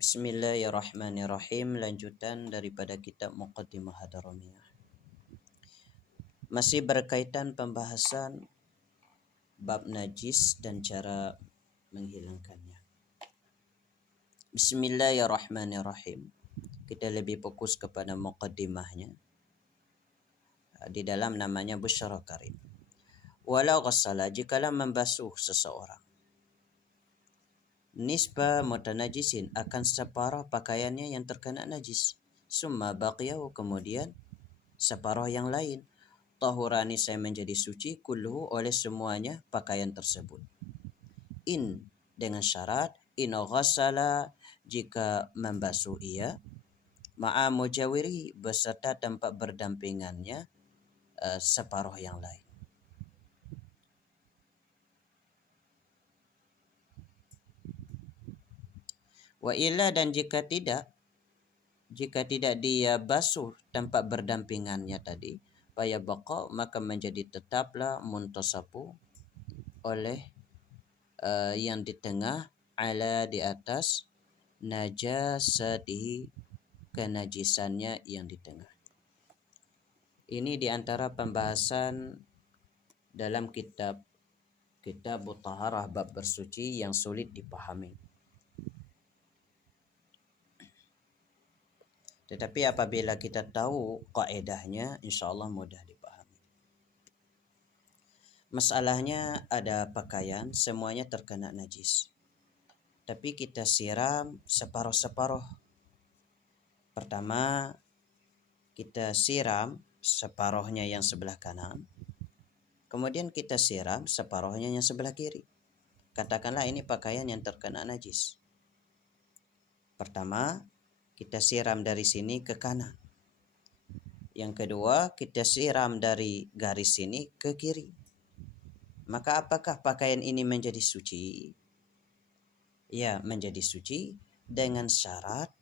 Bismillahirrahmanirrahim. Lanjutan daripada kitab Muqaddimah Hadramiyah. Masih berkaitan pembahasan bab najis dan cara menghilangkannya. Bismillahirrahmanirrahim. Kita lebih fokus kepada muqaddimahnya. Di dalam namanya Busyra Karim. Walau ghassala, jikalau membasuh seseorang. Nisbah mutanajisin, akan separuh pakaiannya yang terkena najis. Summa baqiyahu, kemudian separuh yang lain. Tahurani, saya menjadi suci, kulluhu, oleh semuanya pakaian tersebut. In, dengan syarat, in ghassala, jika membasuh ia, ma'a mujawiri, beserta tempat berdampingannya separuh yang lain. Wa illa, dan jika tidak dia basuh tempat berdampingannya tadi, faya baqa, maka menjadi tetaplah muntasapu oleh yang di tengah, ala, di atas, najasatihi, kenajisannya yang di tengah. Ini di antara pembahasan dalam kitab Taharah bab bersuci yang sulit dipahami. Tetapi apabila kita tahu kaedahnya, insyaAllah mudah dipahami. Masalahnya ada pakaian, semuanya terkena najis. Tapi kita siram separuh-separuh. Pertama, kita siram separuhnya yang sebelah kanan. Kemudian kita siram separuhnya yang sebelah kiri. Katakanlah ini pakaian yang terkena najis. Pertama, kita siram dari sini ke kanan. Yang kedua, kita siram dari garis sini ke kiri. Maka apakah pakaian ini menjadi suci? Ya, menjadi suci dengan syarat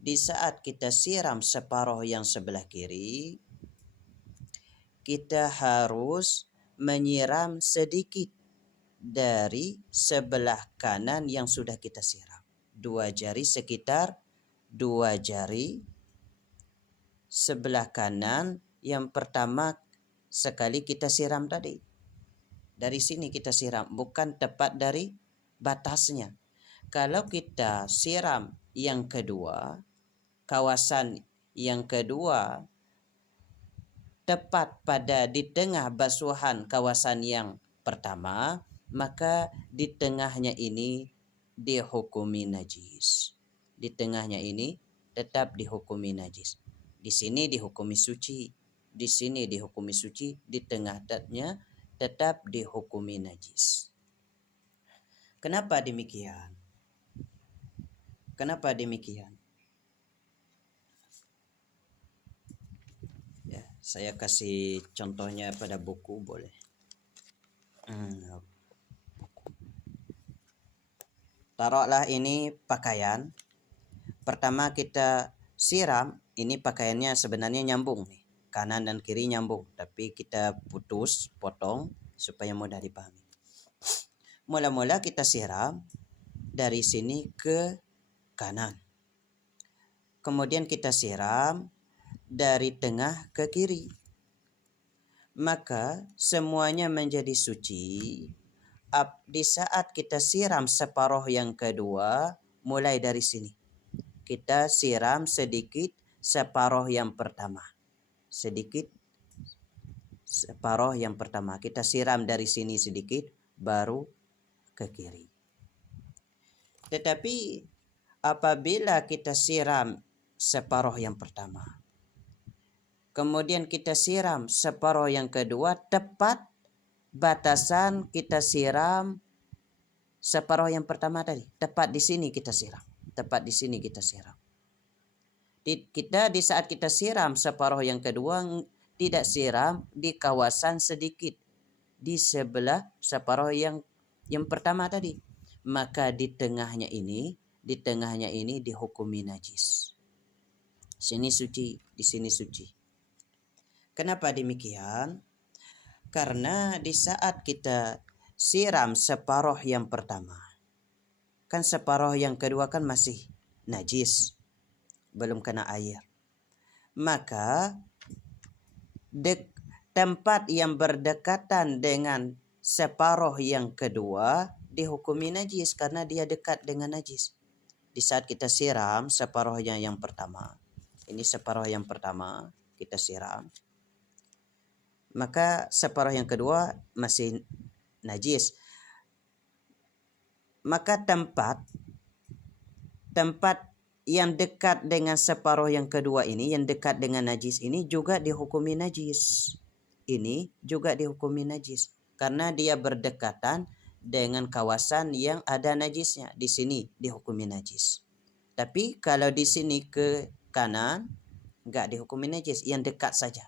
di saat kita siram separuh yang sebelah kiri, kita harus menyiram sedikit dari sebelah kanan yang sudah kita siram. 2 jari, sekitar 2 jari sebelah kanan yang pertama sekali kita siram tadi. Dari sini kita siram, bukan tepat dari batasnya. Kalau kita siram yang kedua, kawasan yang kedua tepat pada di tengah basuhan kawasan yang pertama, maka di tengahnya ini dihukumi najis. Di tengahnya ini tetap dihukumi najis. Di sini dihukumi suci, di sini dihukumi suci, di tengahnya tetap dihukumi najis. Kenapa demikian? Kenapa demikian? Ya, saya kasih contohnya pada buku, boleh. Taruhlah ini pakaian. Pertama kita siram, ini pakaiannya sebenarnya nyambung nih. Kanan dan kiri nyambung, tapi kita potong supaya mudah dipahami. Mula-mula kita siram dari sini ke kanan. Kemudian kita siram dari tengah ke kiri. Maka semuanya menjadi suci di saat kita siram separuh yang kedua, mulai dari sini. Kita siram sedikit separuh yang pertama. Sedikit separuh yang pertama. Kita siram dari sini sedikit, baru ke kiri. Tetapi apabila kita siram separuh yang pertama, kemudian kita siram separuh yang kedua, tepat batasan kita siram separuh yang pertama tadi. Tepat di sini kita siram. Tepat di sini kita siram. Kita di saat kita siram separuh yang kedua, tidak siram di kawasan sedikit di sebelah separuh yang pertama tadi. Maka di tengahnya ini dihukumi najis. Sini suci, di sini suci. Kenapa demikian? Karena di saat kita siram separuh yang pertama, kan separuh yang kedua kan masih najis, belum kena air. Maka tempat yang berdekatan dengan separuh yang kedua dihukumi najis karena dia dekat dengan najis. Di saat kita siram separuhnya yang pertama, ini separuh yang pertama kita siram, maka separuh yang kedua masih najis. Maka tempat yang dekat dengan separuh yang kedua ini, yang dekat dengan najis ini juga dihukumi najis. Ini juga dihukumi najis karena dia berdekatan dengan kawasan yang ada najisnya. Di sini dihukumi najis. Tapi kalau di sini ke kanan enggak dihukumi najis, yang dekat saja.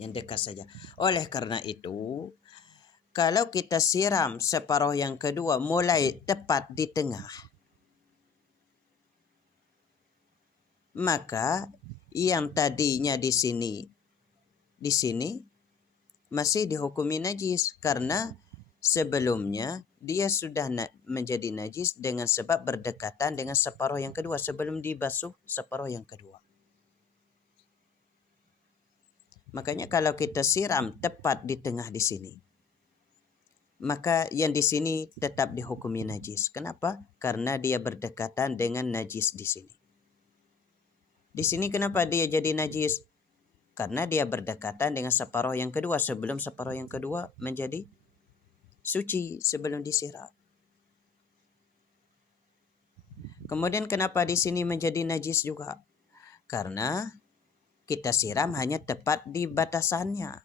Yang dekat saja. Oleh karena itu, kalau kita siram separuh yang kedua mulai tepat di tengah, maka yang tadinya di sini masih dihukumi najis karena sebelumnya dia sudah menjadi najis dengan sebab berdekatan dengan separuh yang kedua sebelum dibasuh separuh yang kedua. Makanya kalau kita siram tepat di tengah di sini, maka yang di sini tetap dihukumi najis. Kenapa? Karena dia berdekatan dengan najis di sini. Di sini kenapa dia jadi najis? Karena dia berdekatan dengan separuh yang kedua sebelum separuh yang kedua menjadi suci sebelum disiram. Kemudian kenapa di sini menjadi najis juga? Karena kita siram hanya tepat di batasannya.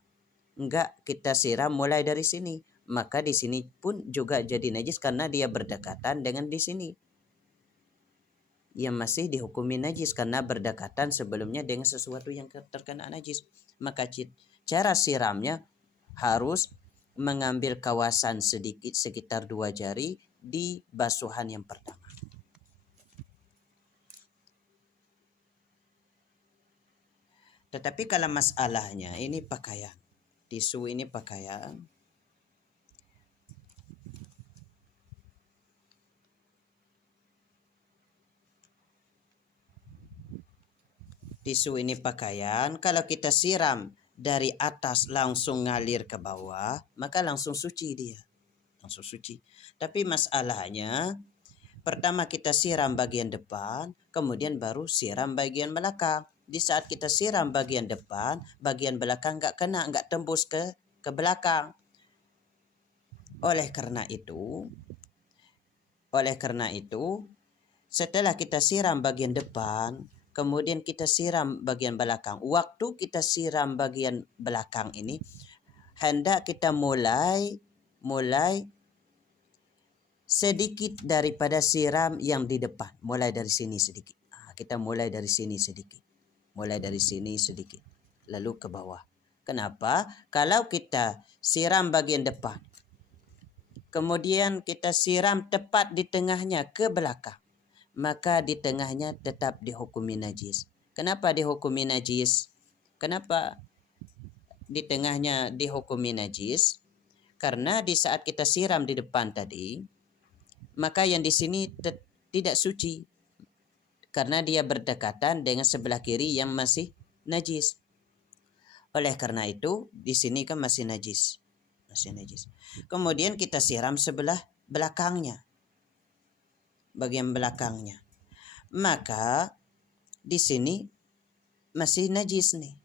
Enggak kita siram mulai dari sini. Maka di sini pun juga jadi najis karena dia berdekatan dengan di sini. Yang masih dihukumi najis karena berdekatan sebelumnya dengan sesuatu yang terkena najis. Maka cara siramnya harus mengambil kawasan sedikit sekitar 2 jari di basuhan yang pertama. Tetapi kalau masalahnya ini pakaian, tisu ini pakaian, kalau kita siram dari atas langsung ngalir ke bawah, maka langsung suci dia. Langsung suci. Tapi masalahnya, pertama kita siram bagian depan, kemudian baru siram bagian belakang. Di saat kita siram bagian depan, bagian belakang enggak tembus ke belakang. Oleh karena itu, setelah kita siram bagian depan, kemudian kita siram bagian belakang. Waktu kita siram bagian belakang ini, hendak kita mulai sedikit daripada siram yang di depan. Mulai dari sini sedikit. Kita mulai dari sini sedikit. Lalu ke bawah. Kenapa? Kalau kita siram bagian depan, kemudian kita siram tepat di tengahnya ke belakang, maka di tengahnya tetap dihukumi najis. Kenapa dihukumi najis? Kenapa di tengahnya dihukumi najis? Karena di saat kita siram di depan tadi, maka yang di sini tidak suci. Karena dia berdekatan dengan sebelah kiri yang masih najis. Oleh karena itu, di sini kan masih najis. Kemudian kita siram sebelah belakangnya. Bagian belakangnya. Maka di sini masih najis nih.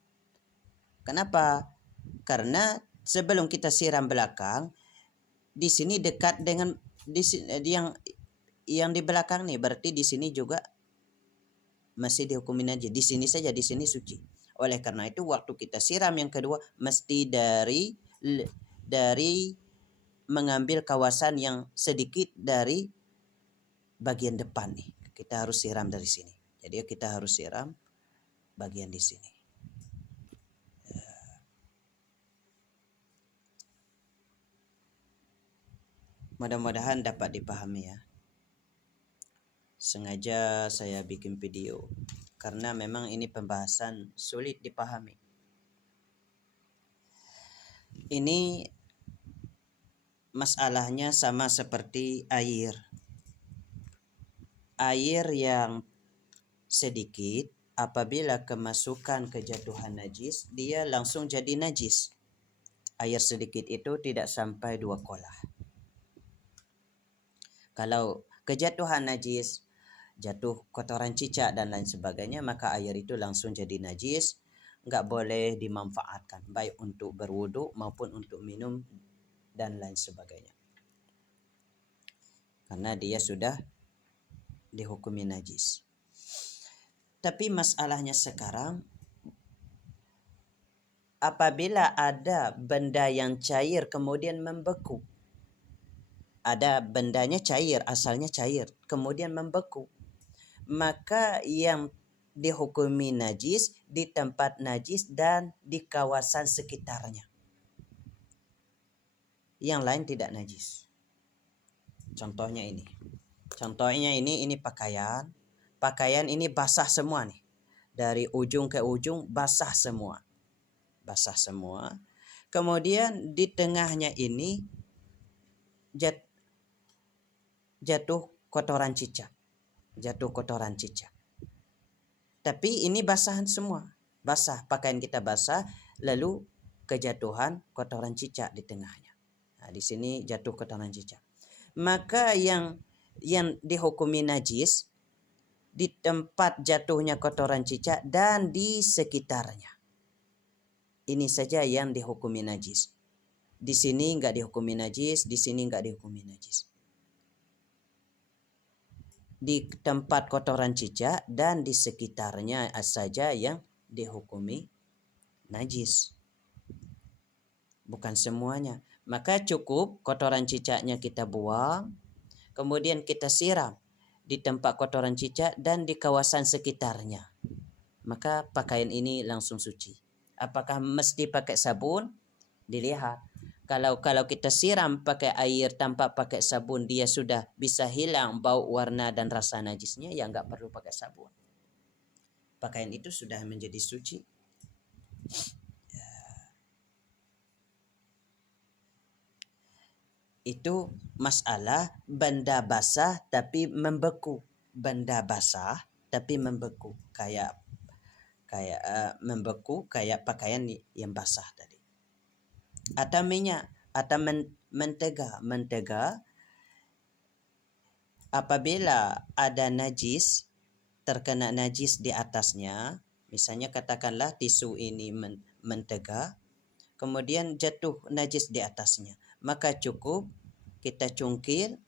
Kenapa? Karena sebelum kita siram belakang, di sini dekat dengan yang di belakang nih, berarti di sini juga masih dihukumi najis. Di sini saja, di sini suci. Oleh karena itu waktu kita siram yang kedua mesti dari mengambil kawasan yang sedikit dari bagian depan nih. Kita harus siram dari sini. Jadi kita harus siram bagian di sini. Mudah-mudahan dapat dipahami ya. Sengaja saya bikin video karena memang ini pembahasan sulit dipahami. Ini masalahnya sama seperti air. air yang sedikit apabila kemasukan kejatuhan najis, dia langsung jadi najis. Air sedikit itu tidak sampai 2 kolah. Kalau kejatuhan najis, jatuh kotoran cicak dan lain sebagainya, maka air itu langsung jadi najis. Nggak boleh dimanfaatkan, baik untuk berwudu maupun untuk minum dan lain sebagainya. Karena dia sudah dihukumi najis. Tapi masalahnya sekarang, apabila ada benda yang cair kemudian membeku. Ada bendanya cair, asalnya cair, kemudian membeku. Maka yang dihukumi najis di tempat najis dan di kawasan sekitarnya. Yang lain tidak najis. Contohnya ini. Ini pakaian. Pakaian ini basah semua nih. Dari ujung ke ujung basah semua. Kemudian di tengahnya ini jatuh kotoran cicak. Tapi ini basahan semua. Basah, pakaian kita basah, lalu kejatuhan kotoran cicak di tengahnya. Nah, di sini jatuh kotoran cicak. Maka yang dihukumi najis di tempat jatuhnya kotoran cicak dan di sekitarnya. Ini saja yang dihukumi najis. Di sini enggak dihukumi najis, di sini enggak dihukumi najis. Di tempat kotoran cicak dan di sekitarnya saja yang dihukumi najis. Bukan semuanya. Maka cukup kotoran cicaknya kita buang, kemudian kita siram di tempat kotoran cicak dan di kawasan sekitarnya. Maka pakaian ini langsung suci. Apakah mesti pakai sabun? Dilihat. Kalau kita siram pakai air tanpa pakai sabun, dia sudah bisa hilang bau, warna dan rasa najisnya, ya nggak perlu pakai sabun. Pakaian itu sudah menjadi suci. Itu masalah benda basah tapi membeku. Kayak membeku kayak pakaian yang basah tadi. Atau minyak atau mentega apabila ada najis, terkena najis di atasnya, misalnya katakanlah tisu ini mentega, kemudian jatuh najis di atasnya, maka cukup kita cungkil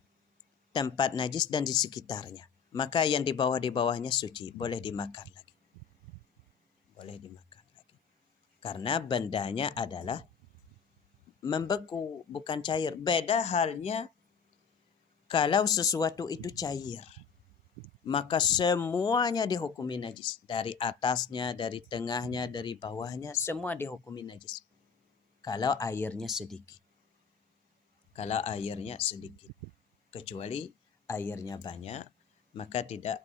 tempat najis dan di sekitarnya, maka yang di bawahnya suci, boleh dimakan lagi. Karena bendanya adalah membeku, bukan cair. Beda halnya kalau sesuatu itu cair, maka semuanya dihukumi najis. Dari atasnya, dari tengahnya, dari bawahnya, semua dihukumi najis. Kalau airnya sedikit. Kecuali airnya banyak, maka tidak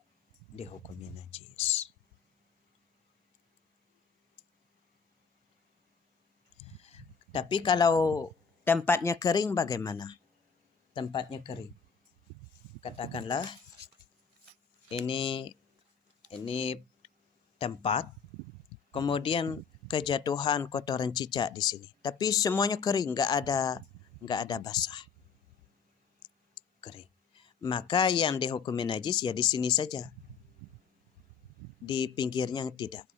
dihukumi najis. Tapi kalau tempatnya kering bagaimana? Tempatnya kering. Katakanlah ini tempat, kemudian kejatuhan kotoran cicak di sini. Tapi semuanya kering, nggak ada basah. Kering. Maka yang dihukumi najis ya di sini saja. Di pinggirnya tidak.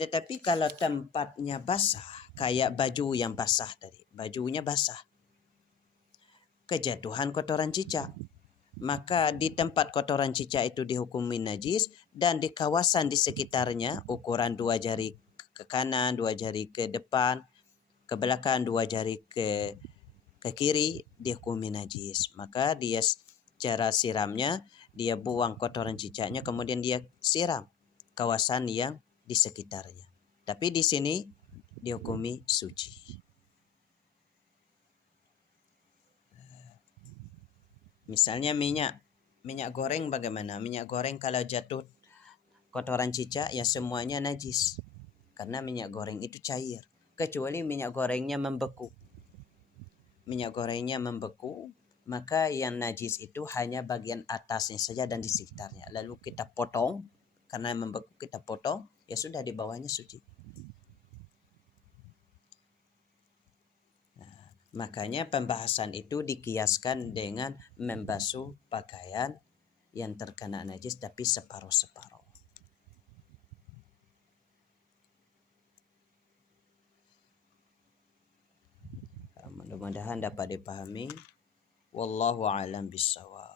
Tetapi kalau tempatnya basah, kayak baju yang basah tadi, bajunya basah, kejatuhan kotoran cicak, maka di tempat kotoran cicak itu dihukumi najis, dan di kawasan di sekitarnya, ukuran 2 jari ke kanan, 2 jari ke depan, ke belakang, 2 jari ke kiri, dihukumi najis. Maka dia cara siramnya, dia buang kotoran cicaknya, kemudian dia siram kawasan yang di sekitarnya. Tapi di sini dihukumi suci. Misalnya minyak goreng bagaimana? Minyak goreng kalau jatuh kotoran cicak ya semuanya najis. Karena minyak goreng itu cair. Kecuali minyak gorengnya membeku. maka yang najis itu hanya bagian atasnya saja dan di sekitarnya. Lalu kita potong, karena membeku kita potong, ya sudah di bawahnya suci. Nah, makanya pembahasan itu dikiaskan dengan membasuh pakaian yang terkena najis tapi separuh-separuh. Mudah-mudahan dapat dipahami. Wallahu a'lam bishawab.